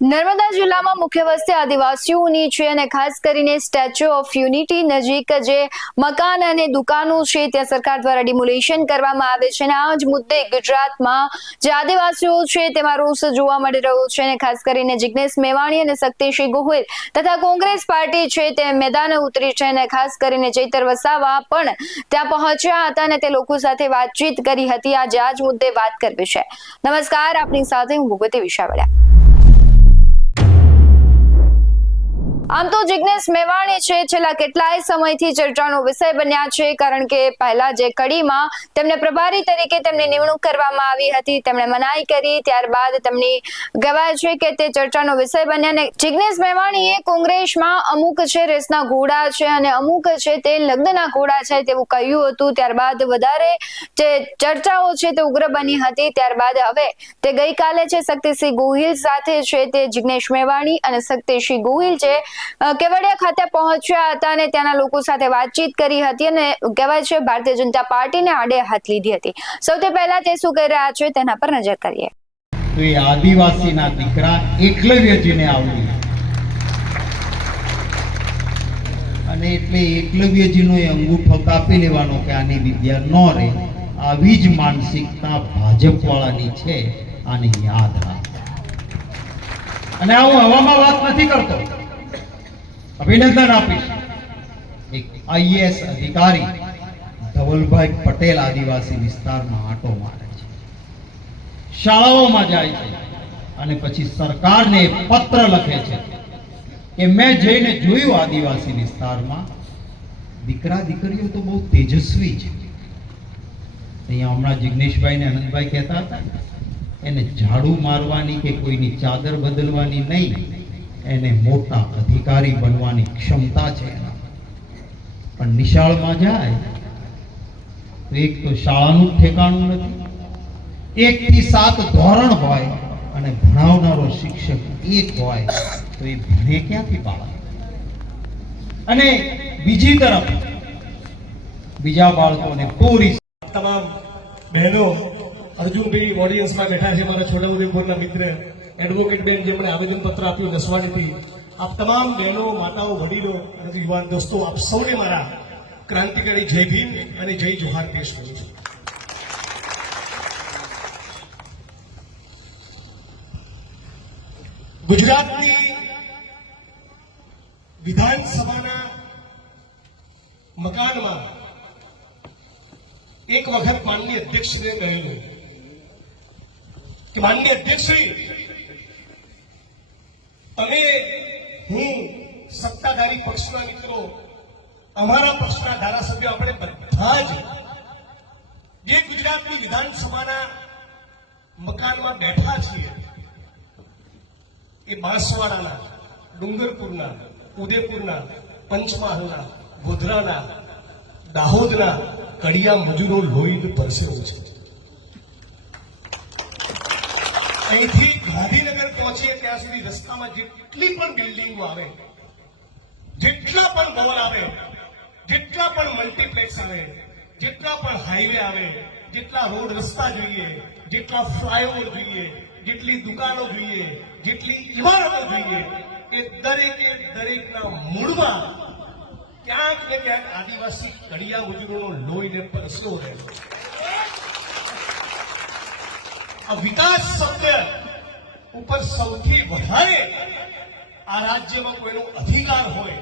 નર્મદા જિલ્લામાં મુખ્ય વસ્તી આદિવાસીઓની છે અને ખાસ કરીને સ્ટેચ્યુ ઓફ યુનિટી નજીક જે મકાન અને દુકાનો છે ત્યાં સરકાર દ્વારા ડિમોલિશન કરવામાં આવે છે અને આ જ મુદ્દે ગુજરાતમાં જે આદિવાસીઓ છે તેમાં રોષ જોવા મળી રહ્યો છે અને ખાસ કરીને જિગ્નેશ મેવાણી અને શક્તિસિંહ ગોહિલ તથા કોંગ્રેસ પાર્ટી છે તે મેદાને ઉતરી છે અને ખાસ કરીને ચૈતર વસાવા પણ ત્યાં પહોંચ્યા હતા અને તે લોકો સાથે વાતચીત કરી હતી। આજે આ જ મુદ્દે વાત કરવી છે। નમસ્કાર, આપની સાથે હું ભૂપતિ વિશાવડા। આમ તો જિગ્નેશ મેવાણી છે છેલ્લા કેટલાય સમયથી ચર્ચાનો વિષય બન્યા છે, કારણ કે પહેલા જે કડીમાં તેમને પ્રભારી તરીકે તેમની નિમણૂક કરવામાં આવી હતી, તેમણે મનાઈ કરી, ત્યારબાદ તેમની કહેવાય છે કે તે ચર્ચાનો વિષય બન્યા અને જિગ્નેશ મેવાણીએ કોંગ્રેસમાં અમુક છે રેસના ઘોડા છે અને અમુક છે તે લગ્નના ઘોડા છે તેવું કહ્યું હતું। ત્યારબાદ વધારે જે ચર્ચાઓ છે તે ઉગ્ર બની હતી। ત્યારબાદ હવે તે ગઈકાલે છે શક્તિસિંહ ગોહિલ સાથે છે તે જિગ્નેશ મેવાણી અને શક્તિસિંહ ગોહિલ છે કેવડિયા ખાતે પહોંચ્યા હતા અને ત્યાંના લોકો સાથે વાતચીત કરી હતી અને કહેવાય છે ભારતીય જનતા પાર્ટીને આડે હાથ લીધી હતી। સૌથી પહેલા તે શું કહી રહ્યા છે તેના પર નજર કરીએ। તો એ આદિવાસીના દીકરા એકલવ્યજીને આવડી અને એટલે એકલવ્યજીનો એ અંગૂઠો કાપી લેવાનો કે આની વિદ્યા ન રહે, આવી જ માનસિકતા ભાજપ વાળાની છે, આને યાદ રાખ। અને આ હું હવામાં વાત નથી કરતો, અભિનંદન આપીશ। એક આઈએએસ અધિકારી ધવલભાઈ પટેલ આદિવાસી વિસ્તારમાં આંટો મારે છે, શાળાઓમાં જાય છે અને પછી સરકારને પત્ર લખે છે કે મેં જઈને જોયું આદિવાસી વિસ્તારમાં દીકરા દીકરીઓ તો બહુ તેજસ્વી છે। અહીંયા હમણાં જિગ્નેશભાઈ ને આનંદભાઈ કહેતા હતા, એને ઝાડુ મારવાની કે કોઈની ચાદર બદલવાની નહીં, એને મોટા અધિકારી બનવાની ક્ષમતા છે એના। પણ નિશાળમાં જાય તો એક તો શાળાનું ઠેકાણું નથી, 1 થી 7 ધોરણ હોય અને ભણાવનારો શિક્ષક એક હોય તો એ ભણે ક્યાંથી બાળક? અને બીજી તરફ બીજા બાળકોને પૂરી તમામ બહેનો, અર્જુનભાઈ ઓડિયન્સમાં બેઠા છે, મારા છોટાઉદેપુરના મિત્ર એડવોકેટ બેન જેમણે આવેદન પત્ર આપ્યું નસવાડીથી, આપ તમામ બહેનો, માતાઓ, વડીલો અને યુવાન દોસ્તો, આપ સૌને મારા ક્રાંતિકારી જય ભીમ અને જય જોહાર પેશ કરું છું। ગુજરાતની વિધાનસભાના મકાનમાં એક વખત માનનીય અધ્યક્ષને કહેલું કે માનનીય અધ્યક્ષશ્રી, તમે, હું, સત્તાધારી પક્ષના મિત્રો, અમારા પક્ષના ધારાસભ્યો, આપણે બધા જ જે ગુજરાતની વિધાનસભાના મકાનમાં બેઠા છીએ એ બાંસવાડાના, ડુંગરપુરના, ઉદયપુરના, પંચમહાલના, ગોધરાના, દાહોદના કડિયા મજૂરો લોહી પરસેવો છે। અહીંથી ગાંધીનગર પહોંચીએ ત્યાં સુધી રસ્તામાં જેટલી પણ બિલ્ડિંગો આવે, જેટલા પણ ભવન આવે, જેટલા પણ મલ્ટીપ્લેક્સ આવે, જેટલા પણ હાઈવે આવે, જેટલા રોડ રસ્તા જોઈએ, જેટલા ફ્લાયઓવર જોઈએ, જેટલી દુકાનો જોઈએ, જેટલી ઇમારતો જોઈએ, એ દરેકે દરેકના મૂળમાં ક્યાંક ને ક્યાંક આદિવાસી કડિયા મજૂરોનો લોહીને પરસેવો રહે છે। આ વિકાસ શબ્દ ઉપર સૌથી વધારે આ રાજ્યમાં કોઈનો અધિકાર હોય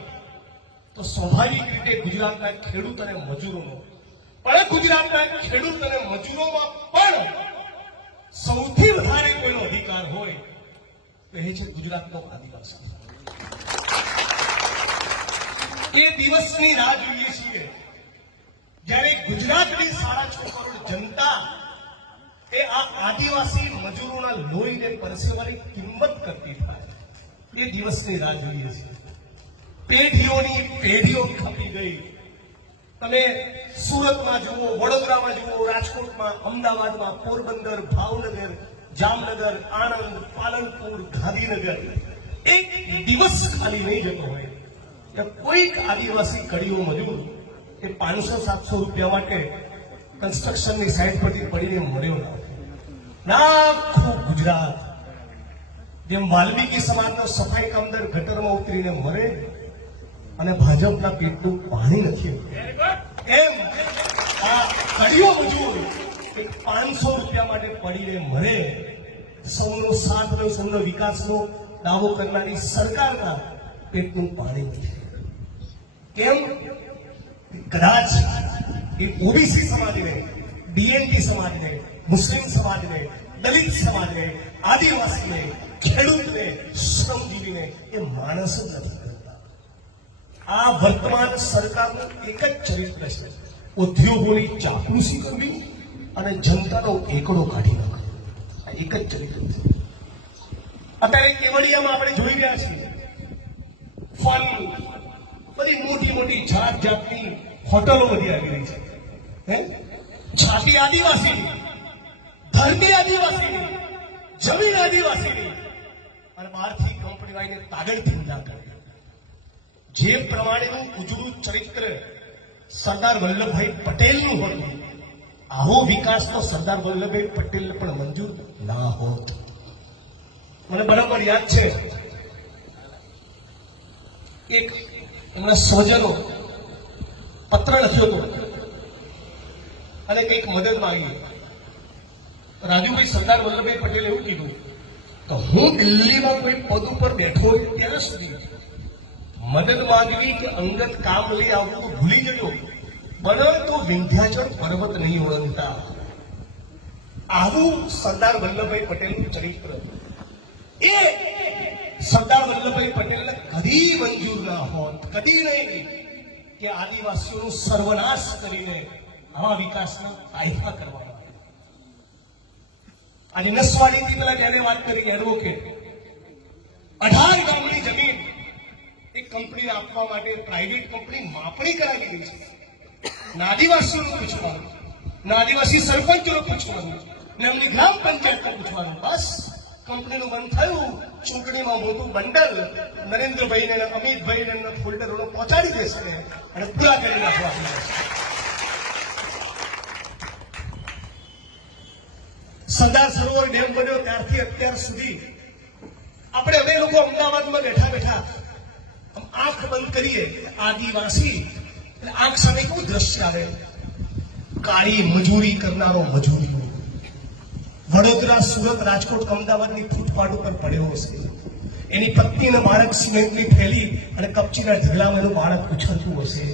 તો સ્વાભાવિક રીતે ગુજરાતના ખેડૂત અને મજૂરોનો, પણ ગુજરાતના ખેડૂત અને મજૂરોમાં પણ સૌથી વધારે કોઈનો અધિકાર હોય તો એ છે ગુજરાતનો આદિવાસી। એ દિવસની રાહ જોઈએ છીએ જ્યારે ગુજરાતની 6.5 કરોડ જનતા એ આ આદિવાસી મજૂરોના લોહીને પરસેવાની કિંમત કરતી થાય, એ દિવસની રાહ જોઈએ છીએ। પેઢીઓની પેઢીઓ ખપી ગઈ। તમે સુરતમાં જુઓ, વડોદરામાં જુઓ, રાજકોટમાં, અમદાવાદમાં, પોરબંદર, ભાવનગર, જામનગર, આણંદ, પાલનપુર, ગાંધીનગર, એક દિવસ ખાલી નહીં જતો હોય કે કોઈક આદિવાસી કડીઓ મજૂર એ 500-700 રૂપિયા માટે કન્સ્ટ્રક્શનની સાઇટ પરથી પડીને મર્યો ના। આખું ગુજરાત જેમ વાલ્મીકી સમાજનો સફાઈ કામદાર ગટરમાં ઉતરીને મરે અને ભાજપના પેટનું પાણી નથી એમ આ કડીઓ મજૂર 500 રૂપિયા માટે પડીને મરે, સૌનો સાથ અને સૌનો વિકાસનો દાવો કરનારી સરકારના પેટનું પાણી નથી. કેમ? કદાચ એ ઓબીસી સમાજને, બીએનટી સમાજને, મુસ્લિમ સમાજને, દલિત સમાજને, આદિવાસીને, ખેડૂતને, શ્રમજીવીને એ માણસ જ નથી કરતા. આ વર્તમાન સરકારનું એક જ ચરિત્ર છે, ઉદ્યોગોની ચાપલૂસી કરવી અને જનતાનો એકડો કાઢી નાખવો. આ એક જ ચરિત્ર છે. અત્યારે કેવડિયામાં આપણે જોઈ રહ્યા છીએ ફન, બધી મોટી મોટી જાત જાતની હોટલો બધી આવી રહી છે. છાતી આદિવાસીની, ધરતી આદિવાસીની, જમીન આદિવાસીની, અને બહારથી કંપનીઓ આવીને કાગળથી ઉધાર કરે. જે પ્રમાણેનું ઉજળું ચરિત્ર સરદાર વલ્લભભાઈ પટેલનું હતું, આવો વિકાસ તો સરદાર વલ્લભભાઈ પટેલને પણ મંજૂર ના હોત. મને બરાબર યાદ છે, એક એમના સ્વજનો પત્ર લખ્યો હતો અને કંઈક મદદ માંગી. રાજુભાઈ સરદાર વલ્લભભાઈ પટેલે એવું કીધું કે હું દિલ્હીમાં કોઈ પદ ઉપર બેઠો હોય ત્યાં સુધી મદદ માંગવી કે અંગત કામ લઈ આવવું તો ભૂલી જજો, બને તો વિંધ્યાચલ પર્વત નહીં ઓળંગતા. આવું સરદાર વલ્લભભાઈ પટેલનું ચરિત્ર. એ સરદાર વલ્લભભાઈ પટેલને કદી મંજૂર ના હોત, કદી નહીં કે આદિવાસીઓનું સર્વનાશ કરીને આવા વિકાસના કાયદા કરવામાં આવે. આજે નસવાડીથી પેલા જયારે વાત કરી એડવોકેટ, 18 ગામની જમીન એક કંપનીને આપવા માટે પ્રાઇવેટ કંપની માપણી કરાવી રહી છે. આદિવાસીઓનું પૂછવાનું, આદિવાસી સરપંચોનું પૂછવાનું, એમની ગ્રામ પંચાયતનું પૂછવાનું. બસ કંપનીનું બંધ થયું, ચૂંટણીમાં મોટું બંડલ નરેન્દ્રભાઈને અને અમિતભાઈને ફોલ્ડરોને પહોંચાડી દેશે અને પૂરા કરી નાખવા. સરદાર સરોવર ડેમ બન્યો ત્યારથી અત્યાર સુધી આપણે હવે લોકો અમદાવાદમાં બેઠા બેઠા આંખ બંધ કરીએ, આદિવાસી એટલે આંખ સામે કેવું દ્રશ્ય આવે? કાળી મજૂરી કરનારો મજૂરી, વડોદરા, સુરત, રાજકોટ, અમદાવાદની ફૂટપાથ ઉપર પડ્યો હશે. એની પત્ની અને બાળક સિમેન્ટની થેલી અને કપચીના ઢગલામાં એનું બાળક ઉછળતું હશે.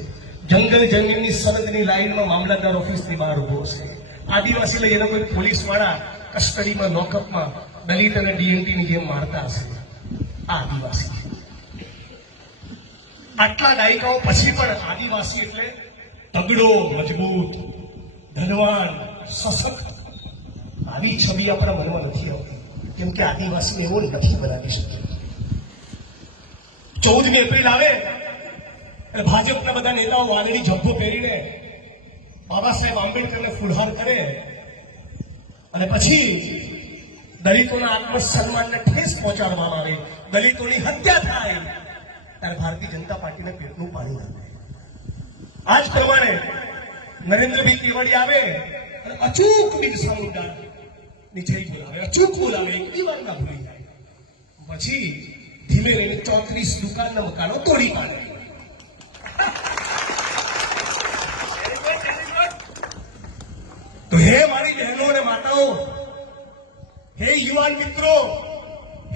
જંગલ જમીનની સરહદની લાઈનમાં મામલતદાર ઓફિસની બહાર ઉભો હશે. આદિવાસી લઈ એનો કોઈ પોલીસ વાળા કસ્ટડીમાં, લોકઅપમાં દલિત અને ડીએનટીની જેમ મારતા હશે. આ આદિવાસી. આટલા દાયકાઓ પછી પણ આદિવાસી એટલે તગડો, મજબૂત, ધનવાન, સશક્ત. આવી છબી આપણા મનમાં નથી આવતી, કેમ કે આદિવાસી એવો નથી બનાવી શકતો. 14મી એપ્રિલ આવે એટલે ભાજપના બધા નેતાઓ વાદળી ઝભ્ભો પહેરીને બાબા સાહેબ આંબેડકરને ફૂલહાર કરે અને પછી દલિતોના આત્મસન્માનને ઠેસ પહોંચાડવામાં આવે, દલિતોની હત્યા થાય, ત્યારે ભારતીય જનતા પાર્ટીને પેટનું પાણી નાખે. આ જ પ્રમાણે નરેન્દ્રભાઈ કેવડી આવે અને અચૂક બિરસા મુંડા ની જય બોલાવે, અચૂક બોલાવે, એક બી વાર ના ભૂલી જાય. પછી ધીમે રહીને 34 દુકાનના મકાનો તોડી પાડે. તો હે મારી બહેનો અને માતાઓ, હે યુવાન મિત્રો,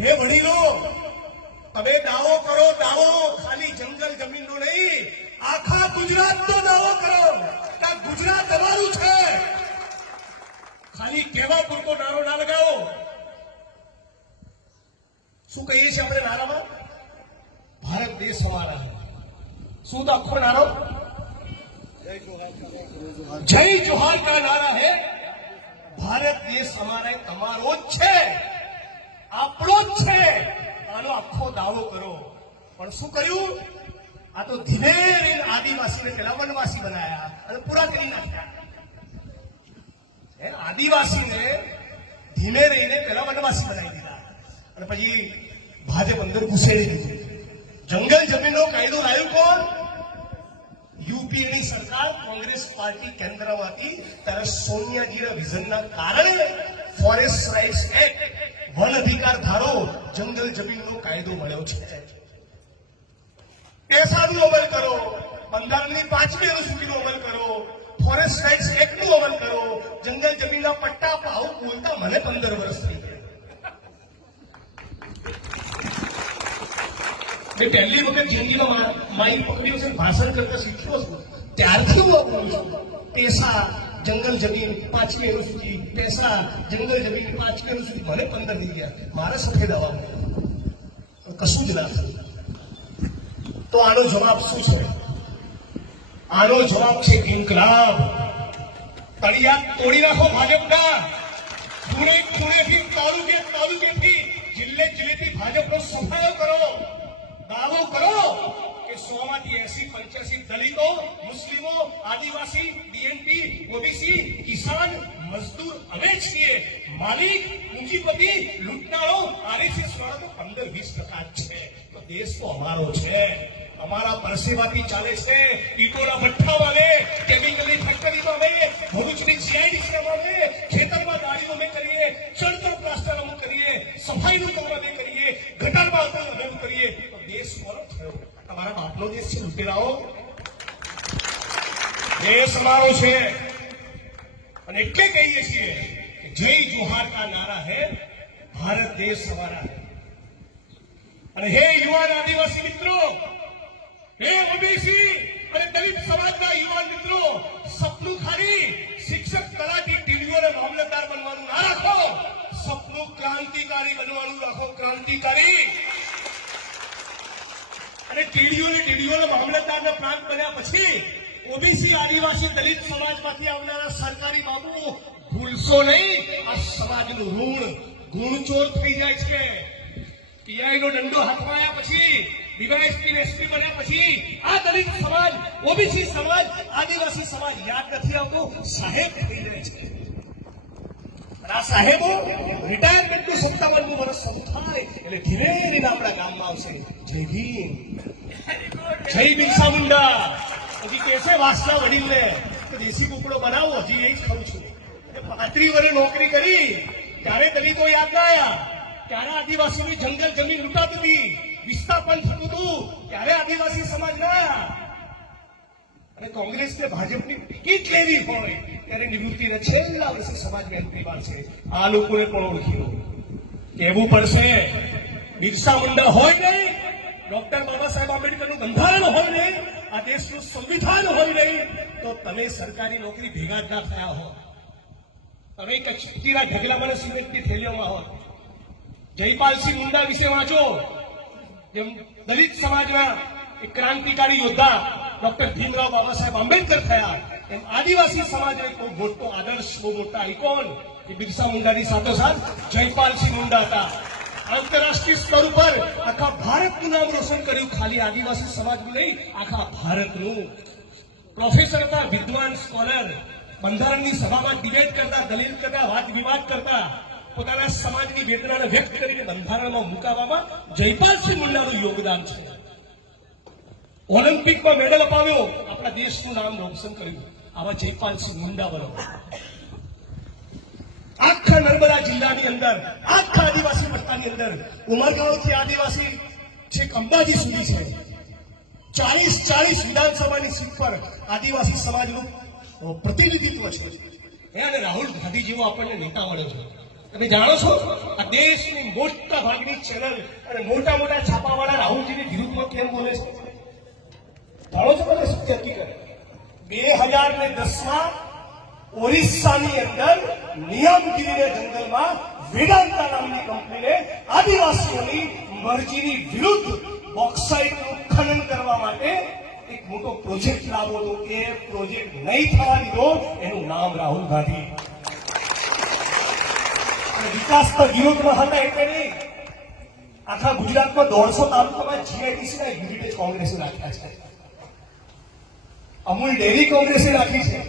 હે વડીલો, તમે દાવો કરો, દાવો ખાલી જંગલ જમીનનો નહીં, આખા ગુજરાતનો દાવો કરો કે ગુજરાત તમારું છે. ખાલી કહેવા પૂરતો નારો ના લગાવો. શું કહીએ છીએ આપણે નારામાં? ભારત દેશ હમારા હૈ. શું તો આખો નારો? જય જોહાર કા નારા હૈ. ભારત દેશ હમારા તમારો જ છે, આપણો જ છે. આનો આખો દાવો કરો. પણ શું કર્યું? આ તો ધીમે રહીને આદિવાસીને પેલા વનવાસી બનાયા અને પૂરા કરી નાખ્યા. આદિવાસીને ધીમે રહીને પેલા વનવાસી બનાવી દીધા અને પછી ભાજપ અંદર ઘુસેડી દીધું. જંગલ જમીનનો કાયદો લાવ્યું કોણ? યુપીએની સરકાર, કોંગ્રેસ પાર્ટી કેન્દ્રમાં હતી ત્યારે સોનિયાજીના વિઝનના કારણે ફોરેસ્ટ રાઇટ્સ એક્ટ, વન અધિકાર ધારો જંગલ જમીનનો કાયદો મળ્યો છે. પેસાનો અમલ કરો, બંધારણની 5મી અનુસૂચિનો અમલ કરો, ફોરેસ્ટ રાઇટ્સ એક્ટનો અમલ કરો. જંગલ જમીનના પટ્ટા ભાવ બોલતા મને 15 વર્ષ થઈ ગયા. મેં પહેલી વખત જિંદગીમાં માઇક પકડ્યું છે, ભાષણ કરતા શીખ્યો છું, ત્યારથી હું બોલું છું. પેસા જંગલ જમીન 5મી અનુસૂચિ, પેસા જંગલ જમીન 5મી અનુસૂચિ, મને 15 થઈ ગયા. મારે સફેદ હવા કશું જ ના થયું. તો આનો જવાબ શું છે? આનો જવાબ છે ઇન્કલાબ. તળિયા તોડી નાખો ભાજપના. ખૂણે ખૂણેથી, તાલુકેથી, જિલ્લેથી ભાજપનો સફાયો કરો. દાવો કરો કે 100માંથી 80-85 દલિતો, મુસ્લિમો, આદિવાસી, બીએમપી, ઓબીસી, કિસાન, મજદૂર અમે છીએ. માલિક, પૂંજીપતિ, લૂંટનારો, આરએસએસ વાળા તો 15-20% છે. તો દેશ તો અમારો છે, અમારા પરસેવાથી ચાલે છે. ઈટોના ભઠ્ઠા વાલે, કેમિકલની ફેક્ટરીમાં અમે, ભરૂચની સીઆઈડીસીમાં અમે, ખેતરમાં ગાડીઓ અમે કરીએ, ચણતર પ્લાસ્ટર અમે કરીએ, સફાઈનું કામ અમે કરીએ, ગટરમાં અમે કરીએ. તો દેશ મારો થયો. તમારા બાપનો દેશ છે લૂંટેરાઓ. દેશ અમારો છે. અને એટલે કહીએ છીએ કે જય જોહાર કા નારા હે, ભારત દેશ હમારા હે. અને હે યુવાન આદિવાસી મિત્રો, હે ઓબીસી અને દલિત સમાજના યુવાન મિત્રો, સપનું ખાલી શિક્ષક, તલાટી, ટીડીઓ અને મામલતદાર બનવાનું ના રાખો. સપનું ક્રાંતિકારી બનવાનું રાખો. ક્રાંતિકારી. અને ટીડીઓ અને મામલતદારના પ્રાંત બન્યા પછી ઓબીસી, આદિવાસી, દલિત સમાજમાંથી આવનારા સરકારી બાબુ ભૂલશો નહીં. આ સમાજનું ઋણ ગુણચોર થઈ જાય છે. પીઆઈ નો દંડો હાથમાં આવ્યા પછી, ડીવાયએસપી ને એસપી બન્યા પછી આ દલિત સમાજ, ઓબીસી સમાજ, આદિવાસી સમાજ યાદ નથી આવતો, સાહેબ થઈ જાય છે. અને આ સાહેબો રિટાયરમેન્ટનું 57મું વર્ષ શરૂ થાય એટલે ધીરે ધીરે આપણા ગામમાં આવશે. જય ભીમ, જય બિરસા મુંડા. હજી કહેશે વાસના વડીલને કે દેશી કુકડો બનાવો. હજી એ જ ખાઉં છું. 35 વર્ષ નોકરી કરી ત્યારે દલિતો યાદ ના આવ્યા, ત્યારે આદિવાસીની જંગલ જમીન લૂંટાતી હતી, વિસ્થાપન થતું હતું, ત્યારે આદિવાસી સમાજ ના. અને કોંગ્રેસને ભાજપની ટિકિટ લેવી હોય ત્યારે નિવૃત્તિના છેલ્લા વર્ષે સમાજની એન્ટ્રી મારશે. આ લોકોને પણ ઓળખી કહેવું પડશે. બિરસા મુંડા હોય નહીં, ડોક્ટર બાબા સાહેબ આંબેડકરનું બંધારણ હોય નહીં, આ દેશનું સંવિધાન હોય નહીં, તો તમે સરકારી નોકરી ભેગા જ ના થયા હો. તમે કચકીના ઢગલામાં સિમેન્ટની થેલીઓમાં હોત. જયપાલસિંહ મુંડા વિશે વાંચો. જેમ દલિત સમાજના એક ક્રાંતિકારી યોદ્ધા ડોક્ટર ભીમરાવ બાબા સાહેબ આંબેડકર થયા, એમ આદિવાસી સમાજનો એક બહુ મોટો આદર્શ, બહુ મોટા આઇકોન એ બિરસા મુંડાની સાથોસાથ જયપાલસિંહ મુંડા હતા. આંતરરાષ્ટ્રીય સ્તર ઉપર આખા ભારતનું નામ રોશન કર્યું. ખાલી આદિવાસી સમાજનું નહીં, આખા ભારતનું. પ્રોફેસર હતા, વિદ્વાન, સ્કોલર. બંધારણની સભામાં ડિબેટ કરતા, દલીલ કરતા, વાદ વિવાદ કરતા, પોતાના સમાજની વેદનાને વ્યક્ત કરીને બંધારણમાં મુકાવવામાં જયપાલસિંહ મુંડાનું યોગદાન છે. ઓલિમ્પિકમાં મેડલ અપાવ્યો, આપણા દેશનું નામ રોશન કર્યું. આવા જયપાલસિંહ મુંડા બનો. આખા નર્મદા જિલ્લાની અંદર, આખા આદિવાસી પટ્ટાની અંદર, ઉમરગાંવથી આદિવાસી છેક અંબાજી સુધી છે. 40 વિધાનસભાની સીટ પર આદિવાસી સમાજનું પ્રતિનિધિત્વ છે. અને રાહુલ ગાંધી જેવો આપણને નેતા મળે છે. તમે જાણો છો, આ દેશની મોટા ભાગની ચેનલ અને મોટા મોટા છાપાવાળા રાહુલજીની વિરુદ્ધમાં કેમ બોલે છે? જાણો છો મને સત્ય હકીકત? 2010માં ઓરિસ્સાની અંદર નિયમગીરીના જંગલમાં વેદાંતા નામની કંપનીને આદિવાસીઓની મરજીની વિરુદ્ધ બોક્સાઇટનું ખનન કરવા માટે એક મોટો પ્રોજેક્ટ લાવ્યો હતો. એ પ્રોજેક્ટ નહીં થવા દીધો. એનું નામ રાહુલ ગાંધી. વિકાસના વિરોધમાં હતા એટલે નહીં, આખા ગુજરાતમાં 150 તાલુકામાં જીઆઈડીસીના યુનિટ કોંગ્રેસે રાખ્યા છે. અમૂલ ડેરી કોંગ્રેસે રાખી છે.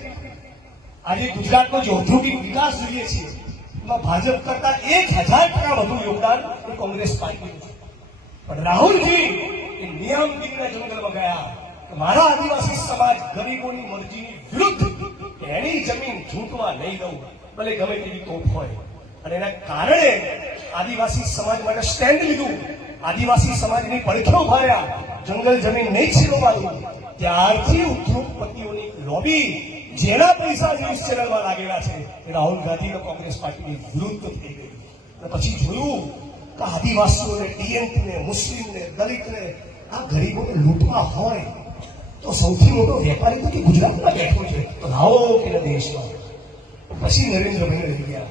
આજે ગુજરાતનો જે ઔદ્યોગિક વિકાસ જોઈએ છીએ એમાં ભાજપ કરતા 1000% વધુ યોગદાન એ કોંગ્રેસ પાર્ટીનું છે. પણ રાહુલજી એ નિયમગીરીના જંગલમાં ગયા. મારા આદિવાસી સમાજ ગરીબોની મરજીની વિરુદ્ધ એની જમીન ઝૂંટવા નહીં દઉં, ભલે ગમે તેવી તોપ હોય. અને એના કારણે આદિવાસી સમાજ માટે સ્ટેન્ડ લીધું, આદિવાસી સમાજની પડખે ઉભા રહ્યા, જંગલ જમીન નહીં છીનવવાનું, ત્યારથી ઉદ્યોગપતિઓની લોબી જેના પૈસા ન્યૂઝ ચેનલમાં લાગેલા છે એ રાહુલ ગાંધી અને કોંગ્રેસ પાર્ટીની વિરુદ્ધ થઈ ગઈ. અને પછી જોયું કે આદિવાસીઓને, ટીએમસીને, મુસ્લિમને, દલિતને, આ ગરીબોને લૂંટવા હોય તો સૌથી મોટો વેપારી તો કે ગુજરાતમાં બેઠો છે, તો લાવો કે દેશમાં. પછી નરેન્દ્રભાઈ રહી ગયા.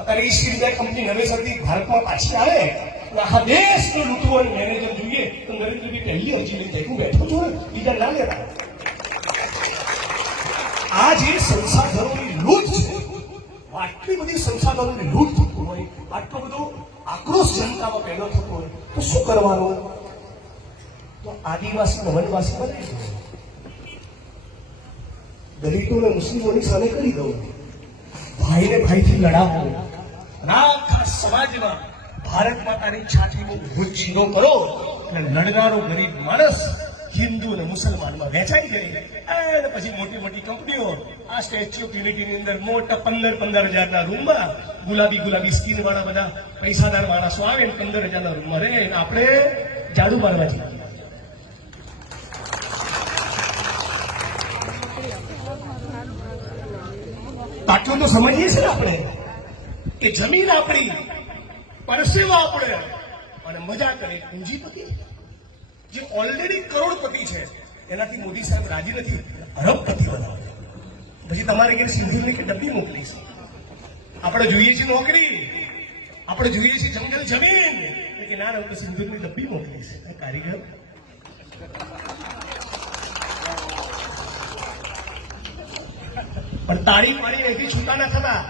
અત્યારે ઈસ્ટ ઇન્ડિયા કંપની નવેસરથી ભારતમાં પાછી આવે અને આખા દેશને લૂંટવો અને મેનેજર જોઈએ તો નરેન્દ્રભાઈ પહેલી અરજી લઈ જાય, હું બેઠો છું ને, બીજા ના લેતા. આ જે સંસાધનોની લૂંટ છે, આટલી બધી સંસાધનોની લૂંટ થતું હોય, આટલો બધો આક્રોશ જનતામાં પેદા થતો હોય તો શું કરવાનું? તો આદિવાસી વનવાસી બનાવી દો, દલિતોને મુસ્લિમોની સામે કરી દો, ભાઈને ભાઈથી લડાવો, આખા સમાજમાં ભારત માતાની છાતીનો ભૂચીરો કરો અને લડનારો ગરીબ માણસ હિન્દુ અને મુસલમાનમાં વહેંચાઈ ગઈ. અને પછી મોટી મોટી કંપનીઓ આ સ્ટેચ્યુ ઓફ યુનિટીની અંદર મોટા 15,000 રૂમમાં ગુલાબી સ્કીન વાળા બધા પૈસાદાર માણસો આવે ને 15,000 રૂમમાં રહે, આપણે જાદુ મારવા જઈએ. આટલું તો સમજીએ છીએ ને આપણે કે જમીન આપણી, પરસેવા આપણે, અને મજા કરે પૂંજીપતિ જે ઓલરેડી કરોડપતિ છે એનાથી મોદી સાહેબ રાજી નથી, અરબપતિ બનાવે. પછી તમારે ઘેર સિંધુની કે ડબ્બી મોકલીશ. આપણે જોઈએ છીએ નોકરી, આપણે જોઈએ છીએ જંગલ જમીન, કે ના હું તો સિંધુની ડબ્બી મોકલીશ. કારીગર પણ તાળી પાડી અહીંથી છૂટા ના થતા.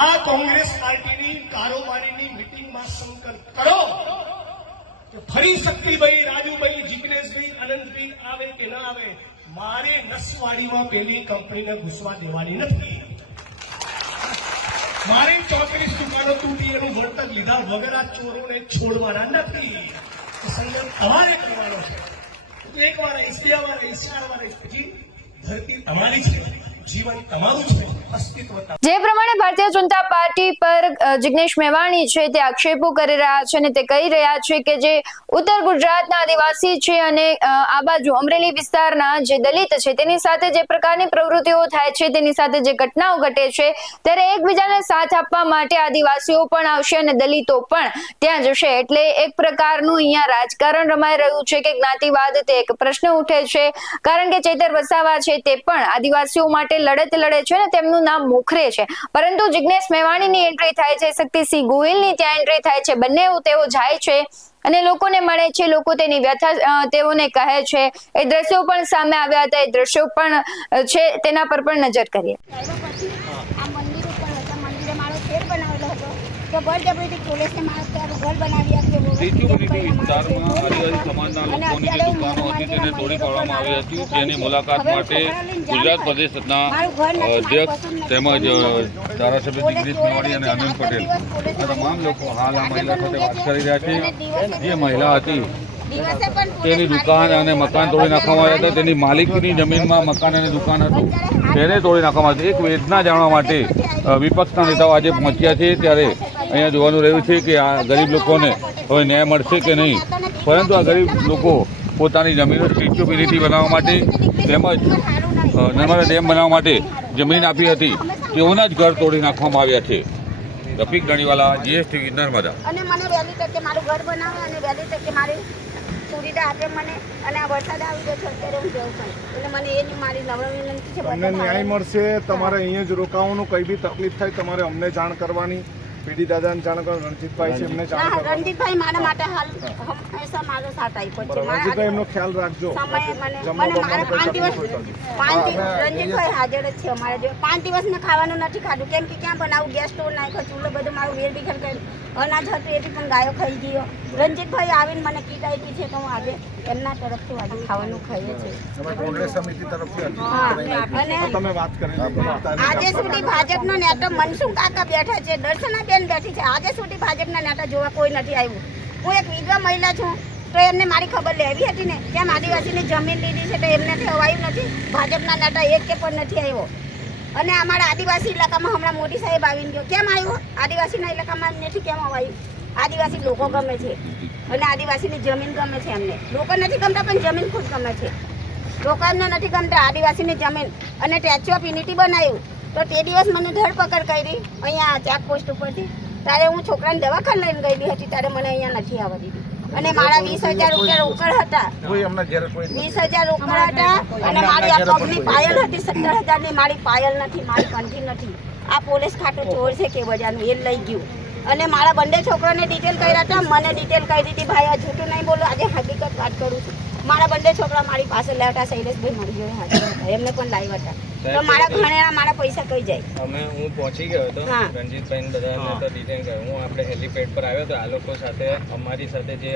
આ કોંગ્રેસ પાર્ટીની કારોબારીની મિટિંગમાં સંકલ્પ કરો કે ફરી શક્તિભાઈ, રાજુભાઈ, જિગ્નેશભાઈ, અનંતભાઈ આવે કે ના આવે, મારે નસવાડીમાં પેલી કંપનીને ઘૂસવા દેવાની નથી. મારે 34 દુકાનો તૂટી એનું વળતર લીધા વગર આ ચોરોને છોડવાના નથી. સંયમ તમારે કરવાનો છે. એક વાર આવીશ, 2 વાર આવીશ, 4 વાર આવીશ, પછી ધરતી તમારી છે, જીવન તમારું છે, અસ્તિત્વ. જે પ્રમાણે ભારતીય જનતા પાર્ટી પર જિગ્નેશ મેવાણી છે તે આક્ષેપો કરી રહ્યા છે અને તે કહી રહ્યા છે કે જે ઉત્તર ગુજરાતના આદિવાસી છે અને આ બાજુ અમરેલી વિસ્તારના જે દલિત છે તેની સાથે જે પ્રકારની પ્રવૃત્તિઓ થાય છે, તેની સાથે જે ઘટનાઓ ઘટે છે, ત્યારે એકબીજાને સાથ આપવા માટે આદિવાસીઓ પણ આવશે અને દલિતો પણ ત્યાં જશે. એટલે એક પ્રકારનું અહીંયા રાજકારણ રમાઈ રહ્યું છે કે જ્ઞાતિવાદ તે એક પ્રશ્ન ઉઠે છે. કારણ કે ચૈતર વસાવા છે તે પણ આદિવાસીઓ માટે લડત લડે છે ને તેમનું નામ મોખરે છે, પરંતુ જિગ્નેશ મેવાણીની એન્ટ્રી થાય છે, શક્તિસિંહ ગોહિલની ત્યાં એન્ટ્રી થાય છે, બંને તેઓ જાય છે અને લોકોને મળે છે, લોકો તેની વ્યથા તેઓને કહે છે. એ દ્રશ્યો પણ સામે આવ્યા હતા, એ દ્રશ્યો પણ છે, તેના પર પણ નજર કરીએ. આ મંદિર ઉપર હતા, મંદિરે મારો શેર બનાવેલો હતો તો બળજબરીથી પોલીસને માણસ ત્યાં ઘર બનાવી આપ્યો. વિસ્તારમાં આદિવાસી સમાજના લોકોની જે દુકાનો હતી તેને તોડી પાડવામાં આવી હતી, જેની મુલાકાત માટે ગુજરાત પ્રદેશના અધ્યક્ષ તેમજ ધારાસભ્ય જિગ્નેશ મેવાણી અને અનંત પટેલ આ તમામ લોકો હાલ આ મહિલા સાથે વાત કરી રહ્યા છે. જે મહિલા હતી તેની દુકાન અને મકાન તોડી નાખવામાં આવ્યા હતા, તેની માલિકીની જમીનમાં મકાન અને દુકાન હતું તેને તોડી નાખવામાં આવ્યું. એક વેદના જાણવા માટે વિપક્ષના નેતાઓ આજે પહોંચ્યા છે, ત્યારે અહીંયા જોવાનું રહ્યું છે કે આ ગરીબ લોકોને હવે ન્યાય મળશે કે નહીં. પરંતુ આ ગરીબ લોકો પોતાની જમીનો સ્ટેચ્યુ ઓફ યુનિટી બનાવવા માટે તેમજ નર્મદા ડેમ બનાવવા માટે જમીન આપી હતી, તેઓના જ ઘર તોડી નાખવામાં આવ્યા છે. રફીક ગણીવાલા, GSTV, નર્મદા. અને મને વહેલી તકે મારું ઘર બનાવે અને વહેલી તકે મારી સુવિધા આપે મને. અને આ વરસાદ આવી ગયો છે અત્યારે હું જઉં છું એટલે મને એ મારી નમ્ર વિનંતી છે. તમને ન્યાય મળશે. તમારે અહીંયા જ રોકાવાનું, કઈ બી તકલીફ થાય તમારે અમને જાણ કરવાની. પીડી દાદાને જાણ કરો, રણજીતભાઈ છે એમને જાણ કરો. રણજીતભાઈ મારા માટે હાલ હંમેશા મારો સાથ આપ્યો છે. રણજીતભાઈ એમનો ખ્યાલ રાખજો. સમય મને મારે 5 દિવસ રણજીતભાઈ હાજર જ છે અમારા જોડે. 5 દિવસ મેં ખાવાનું નથી ખાધું, કેમ કે ક્યાં બનાવું, ગેસ સ્ટોવ નાખ્યો, ચૂલો બધું મારું વેર વિખર કર્યું, અનાજ હતું એ બી પણ ગાયો ખાઈ ગયો. રણજીતભાઈ આવીને મને કીટ આપી છે તો હું આજે એમના તરફથી આજે ખાવાનું ખાઈએ છીએ. કોંગ્રેસ સમિતિ તરફથી અને તમે વાત કરી. આજે સુધી ભાજપનો નેતા મનસુખ કાકા બેઠા છે, દર્શનાબેન બેઠી છે, આજે સુધી ભાજપના નેતા જોવા કોઈ નથી આવ્યું. હું એક વિધવા મહિલા છું તો એમને મારી ખબર લેવી હતી ને, કેમ આદિવાસીની જમીન લીધી છે તો એમનેથી અવાયું નથી, ભાજપના નેતા એક કે પણ નથી આવ્યો. અને અમારા આદિવાસી ઇલાકામાં હમણાં મોદી સાહેબ આવીને ગયો, કેમ આવ્યો? આદિવાસીના ઇલાકામાં નથી કેમ અવાયું? આદિવાસી લોકો ગમે છે અને આદિવાસીની જમીન ગમે છે એમને. લોકો નથી ગમતા પણ જમીન ખુદ ગમે છે. લોકોને નથી ગમતા આદિવાસીની જમીન. અને સ્ટેચ્યુ ઓફ યુનિટી બનાવ્યું તો તે દિવસ મને ધરપકડ કરી અહીંયા ચેકપોસ્ટ ઉપરથી. ત્યારે હું છોકરાને દવાખાને લઈને ગયેલી હતી, ત્યારે મને અહીંયા નથી આવવા દીધી. અને મારા 20,000 રૂપિયા રોકડ હતા, 20,000 રોકડ હતા અને મારી આ પગની પાયલ હતી 17,000 ની. મારી પાયલ નથી, મારી કંઠી નથી. આ પોલીસ ખાતું ચોર છે કે બજારનું, એ લઈ ગયું. અને મારા બંને છોકરાને ડિટેલ કર્યા હતા, મને ડિટેલ કરી દીધી. ભાઈ આ જૂઠું નહીં બોલો, આજે હકીકત વાત કરું છું. મારા બંને છોકરા મારી પાસે લાવ્યા હતા, શૈલેષભાઈ મારી જોડે હાજર હતા, એમને પણ લાવ્યા હતા. તો મારા ઘણા મારા પૈસા કઈ જાય. હું પહોંચી ગયો હતો રણજીતભાઈ બધાને તો ડિટેન કર્યું. હું આપણે હેલીપેડ પર આવ્યો તો આ લોકો સાથે અમારી સાથે જે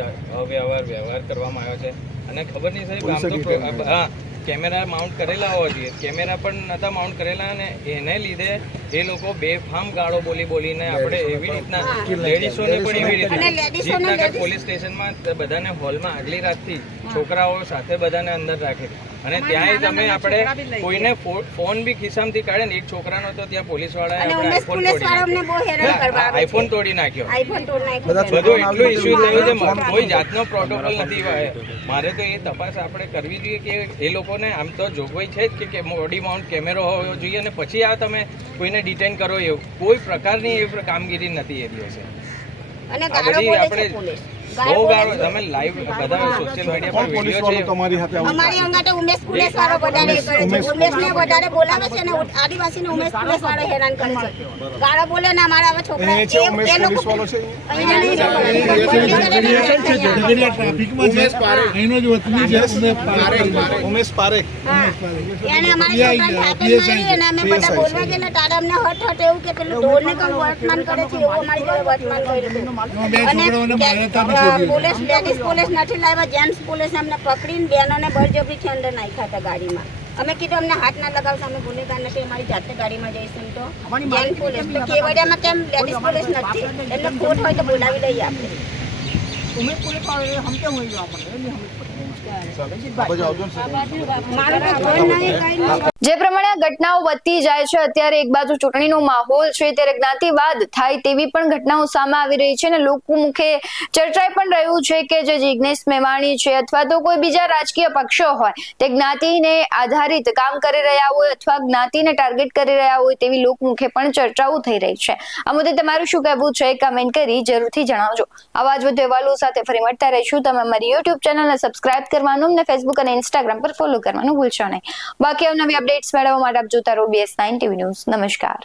વ્યવહાર કરવામાં આવ્યો છે અને ખબર નહીં સાહેબ, આમ તો હા કેમેરા માઉન્ટ કરેલા હોવા જોઈએ, કેમેરા પણ નતા માઉન્ટ કરેલા અને એને લીધે એ લોકો બેફામ ગાળો બોલીને આપણે એવી રીતના લેડીઝોને પણ એવી રીતે જીતનગર પોલીસ સ્ટેશનમાં બધાને હોલમાં આગલી રાતથી છોકરાઓ સાથે બધાને અંદર રાખે અને ત્યાંય તમે આપણે કોઈને ફોન બી ખિસ્સામાંથી કાઢે ને એક છોકરાનો તો ત્યાં પોલીસ વાળાએ આઈફોન તોડી નાખ્યો. બધું એટલું ઇસ્યુ થયું છે, કોઈ જાતનો પ્રોટોકોલ નથી. મારે તો એ તપાસ આપણે કરવી જોઈએ કે એ લોકોને આમ તો જોગવાઈ છે જ કે બોડી માઉન્ટ કેમેરો હોવો જોઈએ અને પછી આ તમે કોઈને ડિટેન કરો, એવું કોઈ પ્રકારની એ કામગીરી નથી એ દિવસે. અને આ બધી આપણે બહુ ગાળો તમે લાઈવ બધા સોશિયલ મીડિયા પર વિડિયો છે. તમારી સાથે અમારી અંગાતે ઉમેશ પોલીસ વાળો વધારે કરે છે, ઉમેશને વધારે બોલાવે છે અને આદિવાસીને ઉમેશ પોલીસ વાળો હેરાન કરે છે. ગાળો બોલે ને અમારા હવે છોકરા એ છે ઉમેશ પોલીસ વાળો છે ઉમેશ પારેખ. એને અમારી છોકરાને થાપણ મારી અને અમે બધા બોલવા ગયેલા તારે અમને હટ એવું કે પેલું ઢોરને કેમ વર્તમાન કરે છે એવું અમારી જોડે વર્તમાન કર્યું. અને પોલીસ લેડીઝ પોલીસ નથી લાવ્યા, જેન્ટ્સ પોલીસ અમને પકડીને બહેનોને બળજબરીથી અંદર નાખ્યા હતા ગાડીમાં. અમે કીધું અમને હાથ ના લગાવશો, અમે ગુનેગાર નથી, અમારી જાતે ગાડીમાં જઈશું. તો જેન્ટ્સ પોલીસ તો કેવડિયામાં કેમ લેડીઝ પોલીસ નથી? એટલે ખોટ હોય તો બોલાવી લઈએ આપણે. જે પ્રમાણે આ ઘટનાઓ વધતી જાય છે, અત્યારે એક બાજુ ચૂંટણીનો માહોલ છે ત્યારે જ્ઞાતિવાદ થાય તેવી પણ ઘટનાઓ સામે આવી રહી છે અને લોકો મુખે ચર્ચાઈ પણ રહ્યું છે કે જે જિગ્નેશ મેવાણી છે અથવા તો કોઈ બીજા રાજકીય પક્ષો હોય તે જ્ઞાતિને આધારિત કામ કરી રહ્યા હોય અથવા જ્ઞાતિને ટાર્ગેટ કરી રહ્યા હોય તેવી લોકમુખે પણ ચર્ચાઓ થઈ રહી છે. આ મુદ્દે તમારું શું કહેવું છે કમેન્ટ કરી જરૂરથી જણાવજો. આવા જ વધુ અહેવાલો સાથે ફરી મળતા રહીશું. તમે અમારી YouTube ચેનલને સબસ્ક્રાઇબ કરવાનું અને Facebook અને Instagram પર ફોલો કરવાનું ભૂલશો નહીં. બાકી નવી અપડેટ્સ મેળવવા માટે આપ જોતા રહો BS9 TV ન્યૂઝ. નમસ્કાર.